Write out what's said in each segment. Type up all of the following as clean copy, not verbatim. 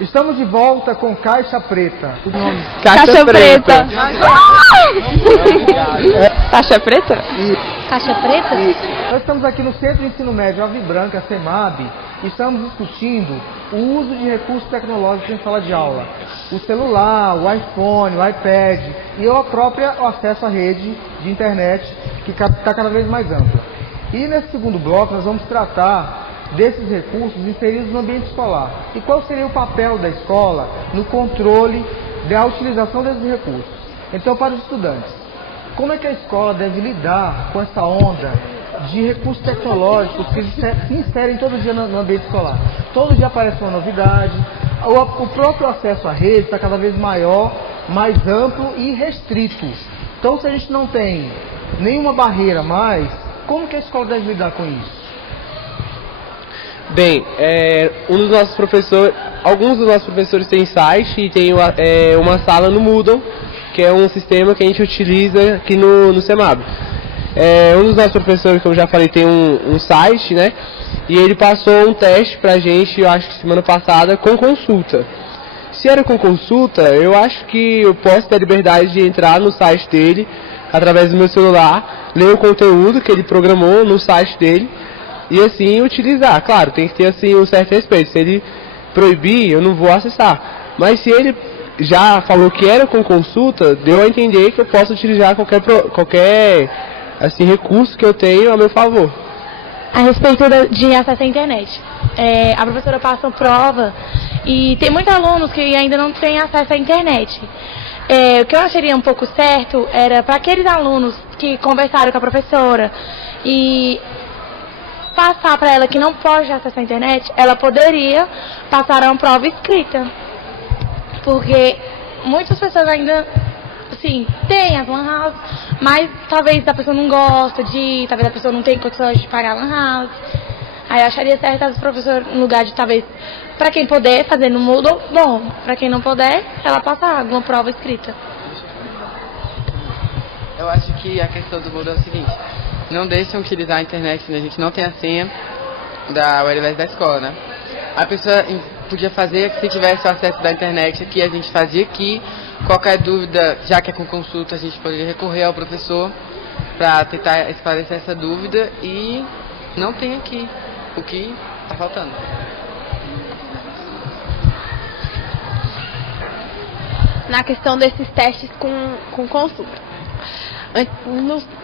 Estamos de volta com Caixa Preta. O nome? Caixa Preta. Caixa Preta? Caixa Preta? Nós estamos aqui no Centro de Ensino Médio Ave Branca, CEMAB, e estamos discutindo o uso de recursos tecnológicos em sala de aula. O celular, o iPhone, o iPad e o acesso à rede de internet, que está cada vez mais ampla. E nesse segundo bloco nós vamos tratar desses recursos inseridos no ambiente escolar. E qual seria o papel da escola no controle da utilização desses recursos? Então, para os estudantes, como é que a escola deve lidar com essa onda de recursos tecnológicos que se inserem todo dia no ambiente escolar? Todo dia aparece uma novidade, o próprio acesso à rede está cada vez maior, mais amplo e restrito. Então, se a gente não tem nenhuma barreira mais, como que a escola deve lidar com isso? Bem, alguns dos nossos professores têm site e tem uma sala no Moodle, que é um sistema que a gente utiliza aqui no CEMAB. Um dos nossos professores, como eu já falei, tem um site, né? E ele passou um teste pra gente, eu acho que semana passada, com consulta. Se era com consulta, eu acho que eu posso ter a liberdade de entrar no site dele, através do meu celular, ler o conteúdo que ele programou no site dele, e assim utilizar. Claro, tem que ter assim um certo respeito. Se ele proibir, eu não vou acessar. Mas se ele já falou que era com consulta, deu a entender que eu posso utilizar qualquer assim, recurso que eu tenho a meu favor. A respeito de acesso à internet. A professora passa prova e tem muitos alunos que ainda não têm acesso à internet. O que eu acharia um pouco certo era para aqueles alunos que conversaram com a professora e passar para ela que não pode acessar a internet, ela poderia passar uma prova escrita. Porque muitas pessoas ainda, assim, têm as lan house, mas talvez a pessoa não gosta talvez a pessoa não tenha condições de pagar a lan house. Aí eu acharia certo as professoras, no lugar de talvez, para quem puder fazer no Moodle, bom, para quem não puder, ela passar alguma prova escrita. Eu acho que a questão do Moodle é o seguinte: não deixam utilizar a internet, né? A gente não tem a senha da URLS da escola, né? A pessoa podia fazer, se tivesse o acesso da internet aqui, a gente fazia aqui. Qualquer dúvida, já que é com consulta, a gente poderia recorrer ao professor para tentar esclarecer essa dúvida, e não tem aqui o que está faltando. Na questão desses testes com consulta.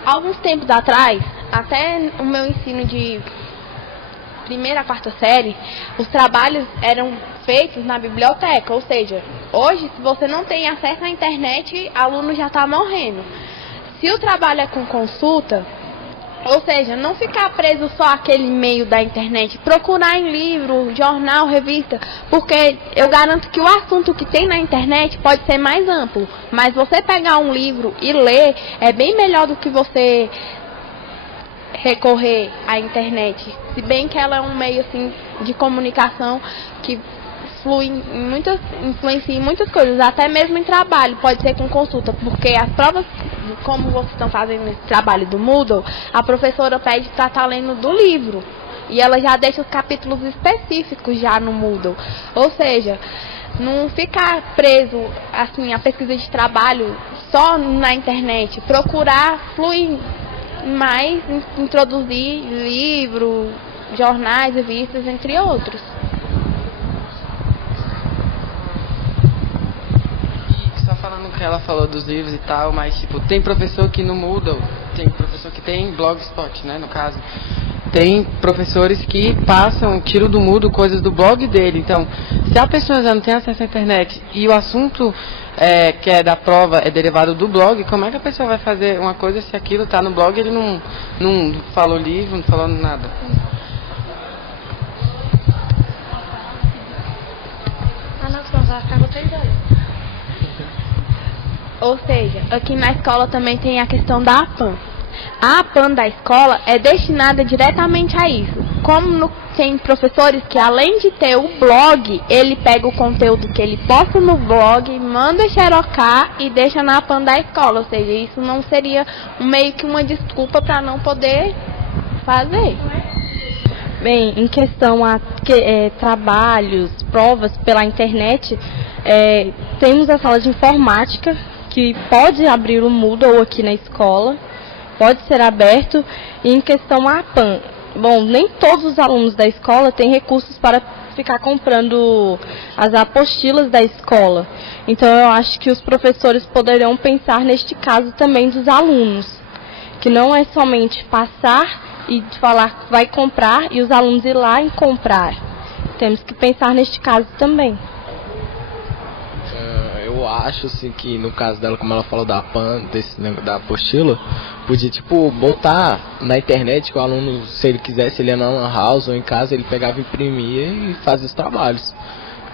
Alguns tempos atrás, até o meu ensino de primeira a quarta série, os trabalhos eram feitos na biblioteca, ou seja, hoje, se você não tem acesso à internet, o aluno já está morrendo. Se o trabalho é com consulta, ou seja, não ficar preso só àquele meio da internet, procurar em livro, jornal, revista, porque eu garanto que o assunto que tem na internet pode ser mais amplo, mas você pegar um livro e ler é bem melhor do que você recorrer à internet, se bem que ela é um meio assim de comunicação que influencia em muitas coisas, até mesmo em trabalho, pode ser com consulta, porque as provas, como vocês estão fazendo esse trabalho do Moodle, a professora pede para estar lendo do livro, e ela já deixa os capítulos específicos já no Moodle, ou seja, não ficar preso assim a pesquisa de trabalho só na internet, procurar fluir mais, introduzir livros, jornais, revistas, entre outros. Falando que ela falou dos livros e tal, mas tipo, tem professor que no Moodle, tem professor que tem Blogspot, né, no caso. Tem professores que tiram do Moodle coisas do blog dele. Então, se a pessoa já não tem acesso à internet e o assunto que é da prova é derivado do blog, como é que a pessoa vai fazer uma coisa se aquilo está no blog e ele não falou livro, não falou nada? Vai ficar vocês dois. Ou seja, aqui na escola também tem a questão da APAN. A APAN da escola é destinada diretamente a isso. Como tem professores que, além de ter o blog, ele pega o conteúdo que ele posta no blog, manda xerocar e deixa na APAN da escola. Ou seja, isso não seria meio que uma desculpa para não poder fazer. Bem, em questão a trabalhos, provas pela internet, temos a sala de informática, que pode abrir o Moodle aqui na escola, pode ser aberto. E em questão à PAN, bom, nem todos os alunos da escola têm recursos para ficar comprando as apostilas da escola. Então eu acho que os professores poderão pensar neste caso também dos alunos, que não é somente passar e falar que vai comprar e os alunos ir lá e comprar. Temos que pensar neste caso também. Eu acho assim que no caso dela, como ela falou da PAN, da apostila, podia tipo botar na internet que o aluno, se ele quisesse, ele ia na lan house ou em casa, ele pegava, imprimia e fazia os trabalhos.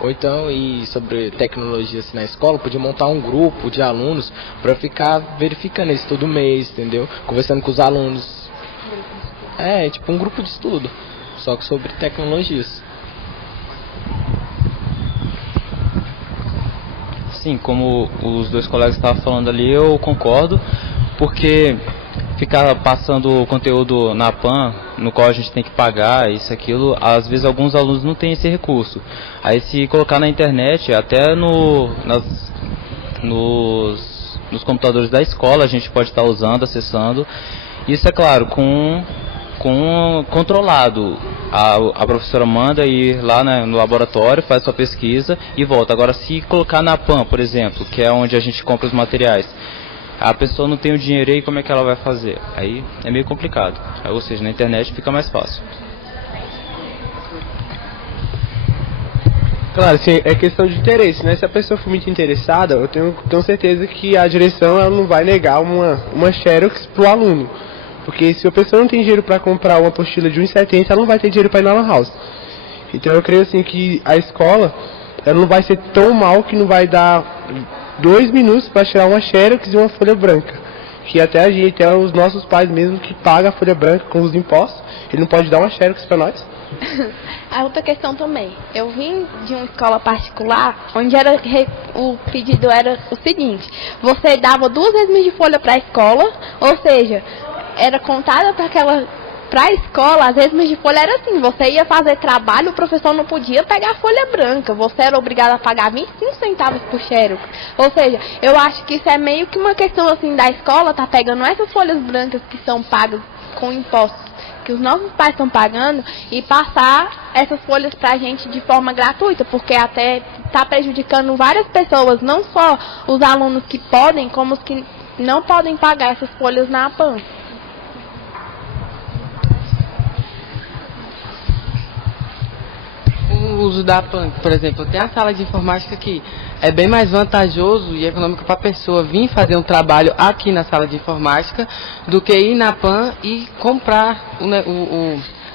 Ou então, e sobre tecnologia assim, na escola, podia montar um grupo de alunos para ficar verificando isso todo mês, entendeu? Conversando com os alunos. Tipo um grupo de estudo, só que sobre tecnologias. Sim, como os dois colegas estavam falando ali, eu concordo, porque ficar passando o conteúdo na PAN, no qual a gente tem que pagar, isso, aquilo, às vezes alguns alunos não têm esse recurso. Aí se colocar na internet, até nos computadores da escola a gente pode estar usando, acessando. Isso é claro, controlado. A professora manda ir lá no laboratório, faz sua pesquisa e volta. Agora, se colocar na PAN, por exemplo, que é onde a gente compra os materiais, a pessoa não tem o dinheiro aí, como é que ela vai fazer? Aí é meio complicado. Ou seja, na internet fica mais fácil. Claro, assim, é questão de interesse, né? Se a pessoa for muito interessada, eu tenho certeza que a direção ela não vai negar uma Xerox pro aluno. Porque se a pessoa não tem dinheiro para comprar uma apostila de R$1,70, ela não vai ter dinheiro para ir na lan house. Então eu creio assim que a escola ela não vai ser tão mal que não vai dar 2 minutos para tirar uma Xerox e uma folha branca. Que até os nossos pais mesmo que pagam a folha branca com os impostos, ele não pode dar uma Xerox para nós. A outra questão também, eu vim de uma escola particular, onde o pedido era o seguinte: você dava 2 vezes de folha para a escola, ou seja, era contada para a escola, às vezes de folha era assim, você ia fazer trabalho, o professor não podia pegar a folha branca, você era obrigado a pagar 25 centavos por xerox. Ou seja, eu acho que isso é meio que uma questão assim da escola, tá pegando essas folhas brancas que são pagas com impostos, que os nossos pais estão pagando, e passar essas folhas pra gente de forma gratuita, porque até está prejudicando várias pessoas, não só os alunos que podem, como os que não podem pagar essas folhas na PAN. O uso da PAN, por exemplo, tem a sala de informática que é bem mais vantajoso e econômico para a pessoa vir fazer um trabalho aqui na sala de informática do que ir na PAN e comprar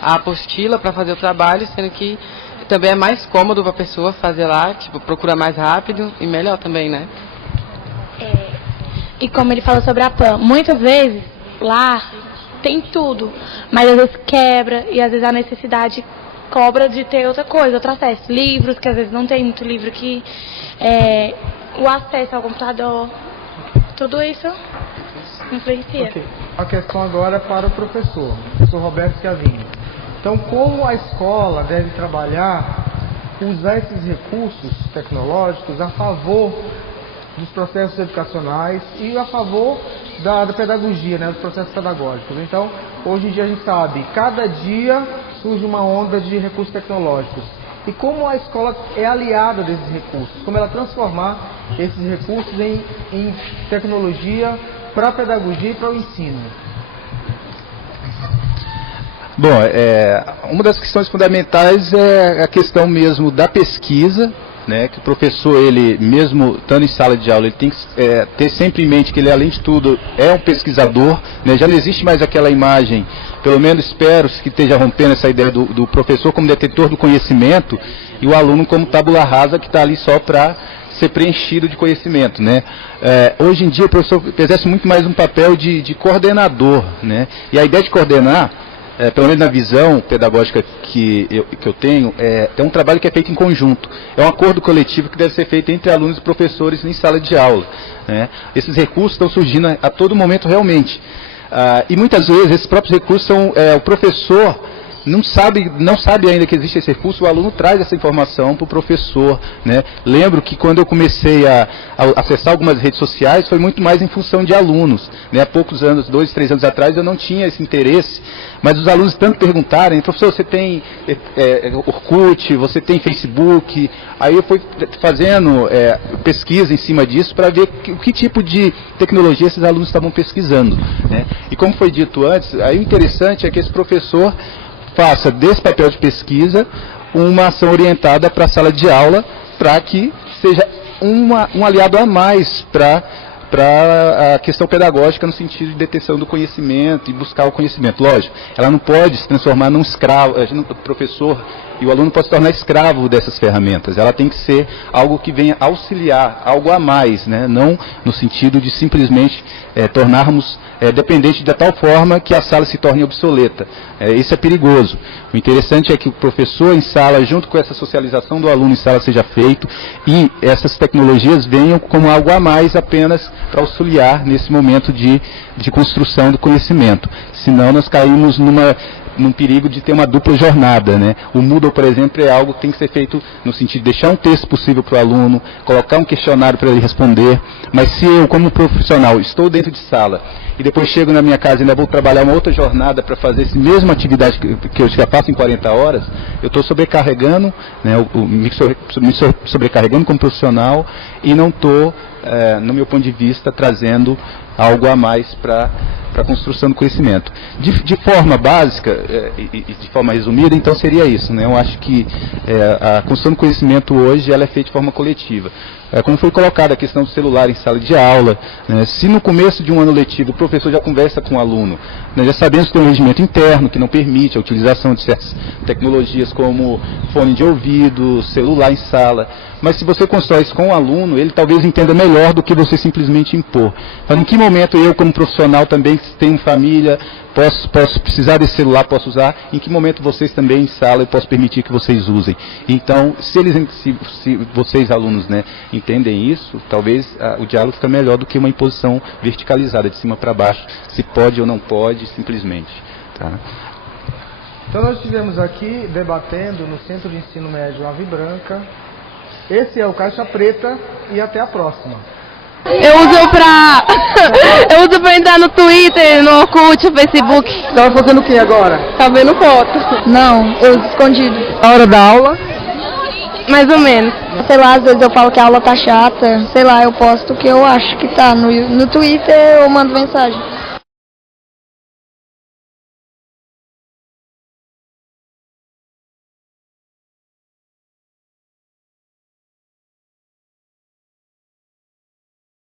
a apostila para fazer o trabalho, sendo que também é mais cômodo para a pessoa fazer lá, tipo, procura mais rápido e melhor também, né? E como ele falou sobre a PAN, muitas vezes lá tem tudo, mas às vezes quebra e às vezes a necessidade cobra de ter outra coisa, outro acesso. Livros, que às vezes não tem muito livro aqui, o acesso ao computador, tudo isso influencia. Okay. A questão agora é para o professor Roberto Schiavini. Então, como a escola deve trabalhar, usar esses recursos tecnológicos a favor dos processos educacionais e a favor da pedagogia, né, dos processos pedagógicos. Então, hoje em dia a gente sabe, cada dia surge uma onda de recursos tecnológicos. E como a escola é aliada desses recursos, como ela transformar esses recursos em tecnologia para a pedagogia e para o ensino. Bom, uma das questões fundamentais é a questão mesmo da pesquisa, né, que o professor, ele mesmo estando em sala de aula, ele tem que ter sempre em mente que ele, além de tudo, é um pesquisador, né, já não existe mais aquela imagem, pelo menos espero que esteja rompendo essa ideia do professor como detetor do conhecimento e o aluno como tábula rasa que está ali só para ser preenchido de conhecimento, né. Hoje em dia o professor exerce muito mais um papel de coordenador, né, e a ideia de coordenar, pelo menos na visão pedagógica que eu tenho, é um trabalho que é feito em conjunto. É um acordo coletivo que deve ser feito entre alunos e professores em sala de aula, né? Esses recursos estão surgindo a todo momento realmente. E muitas vezes esses próprios recursos são o professor não sabe ainda que existe esse recurso, o aluno traz essa informação para o professor, né? Lembro que quando eu comecei a acessar algumas redes sociais, foi muito mais em função de alunos, né? Há poucos anos, 2, 3 anos atrás, eu não tinha esse interesse, mas os alunos tanto perguntarem, professor, você tem Orkut, você tem Facebook? Aí eu fui fazendo pesquisa em cima disso para ver que tipo de tecnologia esses alunos estavam pesquisando, né? E como foi dito antes, aí o interessante é que esse professor faça desse papel de pesquisa uma ação orientada para a sala de aula, para que seja um aliado a mais para a questão pedagógica no sentido de detenção do conhecimento e buscar o conhecimento. Lógico, ela não pode se transformar num escravo, o professor e o aluno pode se tornar escravo dessas ferramentas. Ela tem que ser algo que venha auxiliar, algo a mais, né? Não no sentido de simplesmente tornarmos dependente de tal forma que a sala se torne obsoleta. Isso é perigoso. O interessante é que o professor em sala, junto com essa socialização do aluno em sala, seja feito e essas tecnologias venham como algo a mais apenas para auxiliar nesse momento de construção do conhecimento. Senão nós caímos num perigo de ter uma dupla jornada, né? O Moodle, por exemplo, é algo que tem que ser feito no sentido de deixar um texto possível para o aluno, colocar um questionário para ele responder, mas se eu, como profissional, estou dentro de sala e depois chego na minha casa e ainda vou trabalhar uma outra jornada para fazer essa mesma atividade que eu já faço em 40 horas, eu estou sobrecarregando, né, me sobrecarregando como profissional e não estou, no meu ponto de vista, trazendo algo a mais para a construção do conhecimento. De forma básica e de forma resumida, então seria isso, né? Eu acho que a construção do conhecimento hoje ela é feita de forma coletiva. Como foi colocado a questão do celular em sala de aula, né? Se no começo de um ano letivo o professor já conversa com o aluno, nós já sabemos que tem um regimento interno que não permite a utilização de certas tecnologias como fone de ouvido, celular em sala, mas se você constrói isso com o aluno, ele talvez entenda melhor do que você simplesmente impor. Então, em que momento eu, como profissional, também tenho família, posso precisar desse celular, posso usar, em que momento vocês também em sala eu posso permitir que vocês usem. Então, se vocês alunos, né, entendem isso, talvez o diálogo fica melhor do que uma imposição verticalizada, de cima para baixo, se pode ou não pode, simplesmente. Tá? Então nós estivemos aqui debatendo no Centro de Ensino Médio Ave Branca. Esse é o Caixa Preta e até a próxima. Eu uso pra entrar no Twitter, no Orkut, no Facebook. Estava fazendo o que agora? Tá vendo foto? Não, eu uso escondido. A hora da aula? Mais ou menos. Sei lá, às vezes eu falo que a aula tá chata. Sei lá, eu posto o que eu acho que tá no Twitter ou mando mensagem.